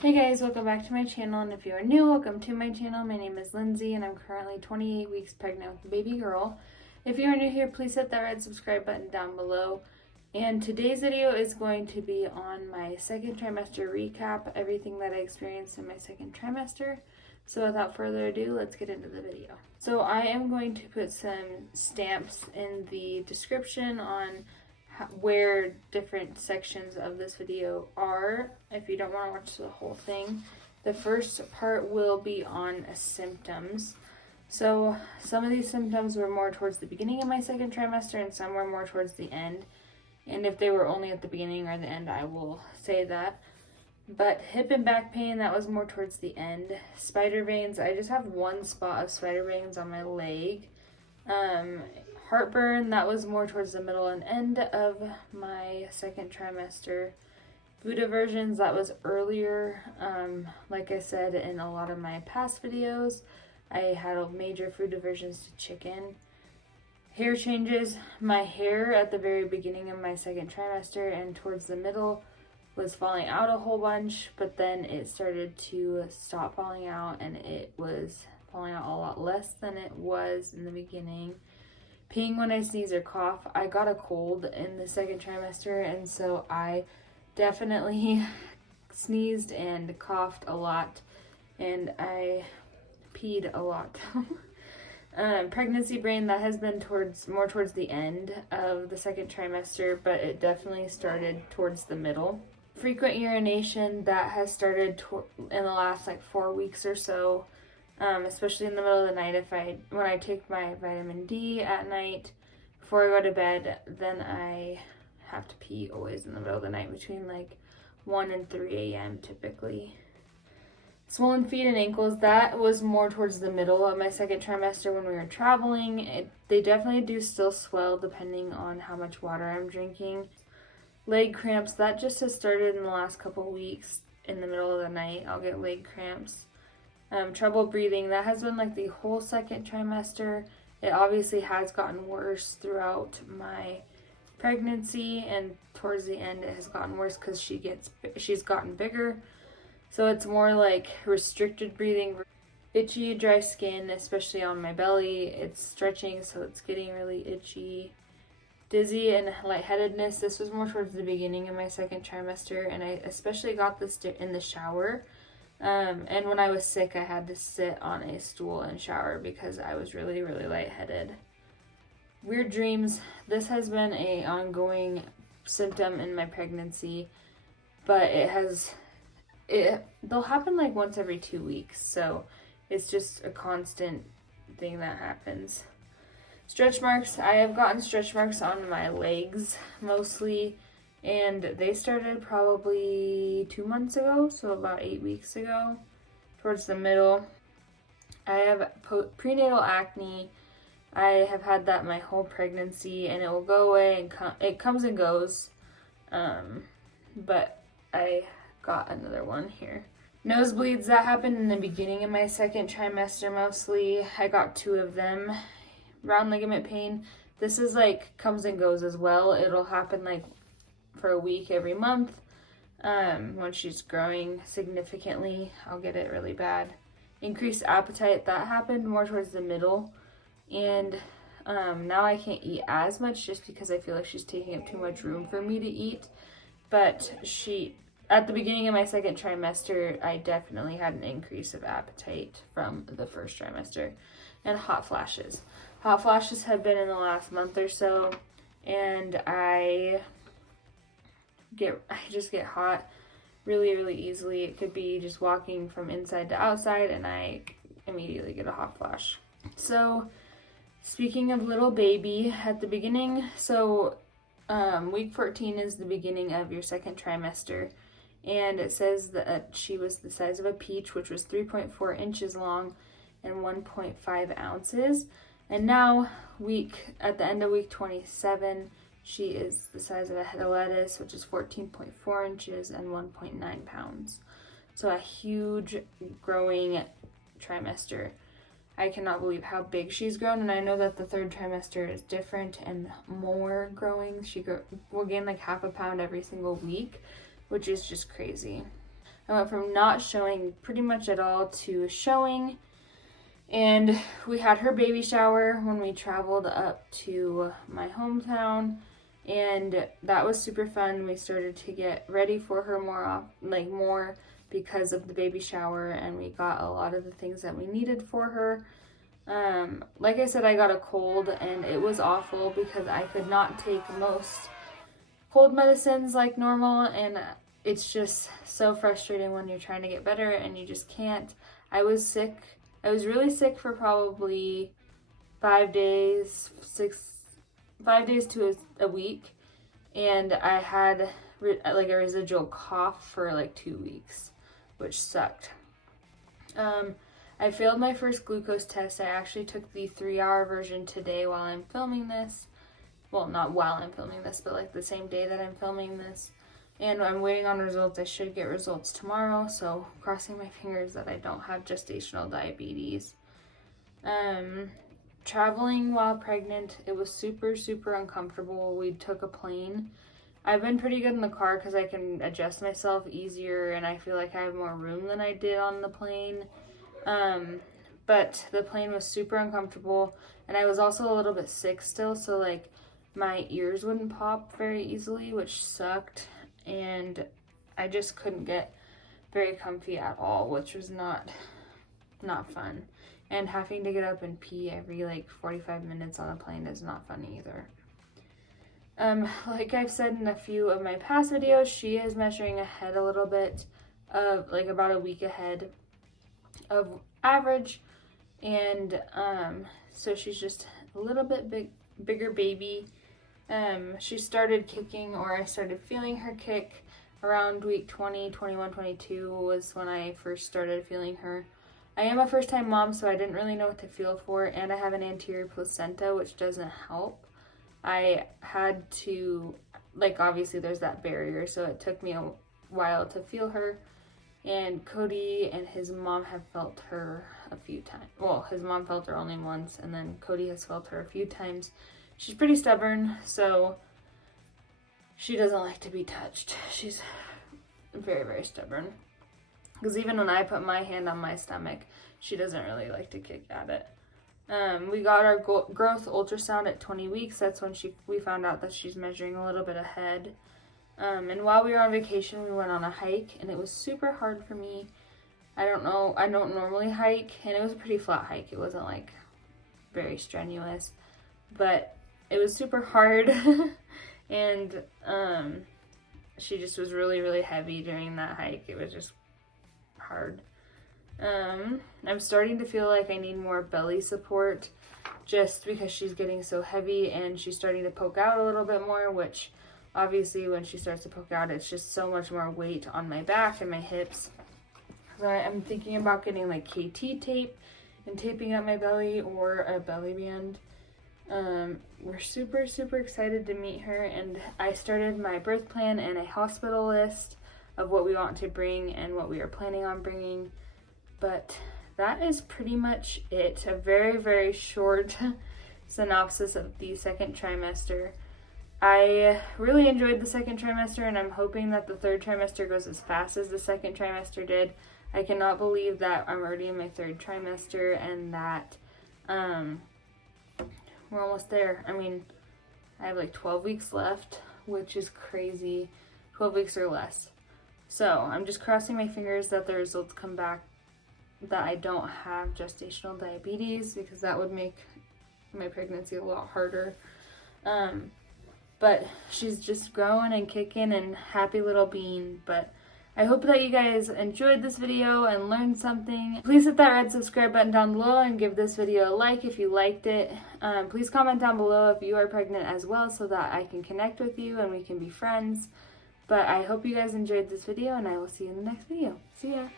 Hey guys, welcome back to my channel, and if you are new, welcome to my channel. My name is Lindsay and I'm currently 28 weeks pregnant with a baby girl. If you are new here, please hit that red subscribe button down below. And today's video is going to be on my second trimester recap, everything that I experienced in my second trimester. So without further ado, let's get into the video. So I am going to put some stamps in the description on where different sections of this video are. If you don't want to watch the whole thing, the first part will be on symptoms. So some of these symptoms were more towards the beginning of my second trimester and some were more towards the end. And if they were only at the beginning or the end, I will say that. But hip and back pain, that was more towards the end. Spider veins, I just have one spot of spider veins on my leg. Heartburn, that was more towards the middle and end of my second trimester. Food aversions, that was earlier. Like I said in a lot of my past videos, I had major food aversions to chicken. Hair changes, my hair at the very beginning of my second trimester and towards the middle was falling out a whole bunch, but then it started to stop falling out and it was falling out a lot less than it was in the beginning. Peeing when I sneeze or cough. I got a cold in the second trimester, and so I definitely sneezed and coughed a lot, and I peed a lot. Pregnancy brain, that has been more towards the end of the second trimester, but it definitely started towards the middle. Frequent urination, that has started in the last 4 weeks or so. Especially in the middle of the night. When I take my vitamin D at night before I go to bed, then I have to pee always in the middle of the night between 1 and 3 a.m. typically. Swollen feet and ankles, that was more towards the middle of my second trimester when we were traveling. They definitely do still swell depending on how much water I'm drinking. Leg cramps, that just has started in the last couple weeks. In the middle of the night, I'll get leg cramps. Trouble breathing, that has been the whole second trimester. It obviously has gotten worse throughout my pregnancy, and towards the end it has gotten worse because she's gotten bigger. So it's more restricted breathing, itchy, dry skin, especially on my belly. It's stretching, so it's getting really itchy. Dizzy and lightheadedness, this was more towards the beginning of my second trimester, and I especially got this in the shower. And when I was sick, I had to sit on a stool and shower because I was really, really lightheaded. Weird dreams. This has been an ongoing symptom in my pregnancy, but they'll happen once every 2 weeks, so it's just a constant thing that happens. Stretch marks. I have gotten stretch marks on my legs mostly. And they started probably 2 months ago, so about 8 weeks ago, towards the middle. I have prenatal acne. I have had that my whole pregnancy, and it will go away, and it comes and goes. But I got another one here. Nosebleeds, that happened in the beginning of my second trimester mostly. I got 2 of them. Round ligament pain. This is comes and goes as well. It'll happen for a week every month. When she's growing significantly, I'll get it really bad. Increased appetite, that happened more towards the middle, and now I can't eat as much just because I feel like she's taking up too much room for me to eat. But at the beginning of my second trimester, I definitely had an increase of appetite from the first trimester. And hot flashes. Hot flashes have been in the last month or so, and I just get hot really, really easily. It could be just walking from inside to outside and I immediately get a hot flash. So speaking of little baby, at the beginning, week 14 is the beginning of your second trimester, and it says that she was the size of a peach, which was 3.4 inches long and 1.5 ounces. And now at the end of week 27, she is the size of a head of lettuce, which is 14.4 inches and 1.9 pounds. So a huge growing trimester. I cannot believe how big she's grown, and I know that the third trimester is different and more growing. Will gain half a pound every single week, which is just crazy. I went from not showing pretty much at all to showing. And we had her baby shower when we traveled up to my hometown, and that was super fun. We started to get ready for her more because of the baby shower, and we got a lot of the things that we needed for her. Like I said, I got a cold, and it was awful because I could not take most cold medicines like normal, and it's just so frustrating when you're trying to get better and you just can't. I was sick. I was really sick for probably 5 days, 5 days to a week, and I had like a residual cough for like 2 weeks, which sucked. I failed my first glucose test. I actually took the 3-hour version today while I'm filming this. Well, not while I'm filming this, but like the same day that I'm filming this. And I'm waiting on results. I should get results tomorrow, so crossing my fingers that I don't have gestational diabetes. Traveling while pregnant, it was super, super uncomfortable. We took a plane. I've been pretty good in the car because I can adjust myself easier, and I feel like I have more room than I did on the plane. But the plane was super uncomfortable, and I was also a little bit sick still, so like my ears wouldn't pop very easily, which sucked. And I just couldn't get very comfy at all, which was not fun. And having to get up and pee every like 45 minutes on a plane is not fun either. Like I've said in a few of my past videos, she is measuring ahead a little bit of like about a week ahead of average, and so she's just a little bit bigger baby. She started kicking, or I started feeling her kick around week 20, 21, 22 was when I first started feeling her. I am a first-time mom, so I didn't really know what to feel for, and I have an anterior placenta, which doesn't help. I had to, like, obviously there's that barrier, so it took me a while to feel her, and Cody and his mom have felt her a few times. Well, his mom felt her only once, and then Cody has felt her a few times. She's pretty stubborn, so she doesn't like to be touched. She's very, very stubborn. Because even when I put my hand on my stomach, she doesn't really like to kick at it. We got our growth ultrasound at 20 weeks. That's when we found out that she's measuring a little bit ahead. And while we were on vacation, we went on a hike, and it was super hard for me. I don't normally hike, and it was a pretty flat hike. It wasn't like very strenuous, but it was super hard. And she just was really, really heavy during that hike. It was just hard. I'm starting to feel like I need more belly support just because she's getting so heavy, and she's starting to poke out a little bit more, which obviously when she starts to poke out, it's just so much more weight on my back and my hips. So I'm thinking about getting like KT tape and taping up my belly, or a belly band. We're super, super excited to meet her, and I started my birth plan and a hospital list of what we want to bring and what we are planning on bringing. But that is pretty much it. A very, very short synopsis of the second trimester. I really enjoyed the second trimester, and I'm hoping that the third trimester goes as fast as the second trimester did. I cannot believe that I'm already in my third trimester, and that we're almost there. I mean, I have like 12 weeks left, which is crazy. 12 weeks or less. So I'm just crossing my fingers that the results come back that I don't have gestational diabetes, because that would make my pregnancy a lot harder. But she's just growing and kicking, and happy little bean. But I hope that you guys enjoyed this video and learned something. Please hit that red subscribe button down below and give this video a like if you liked it. Please comment down below if you are pregnant as well, so that I can connect with you and we can be friends. But I hope you guys enjoyed this video, and I will see you in the next video. See ya!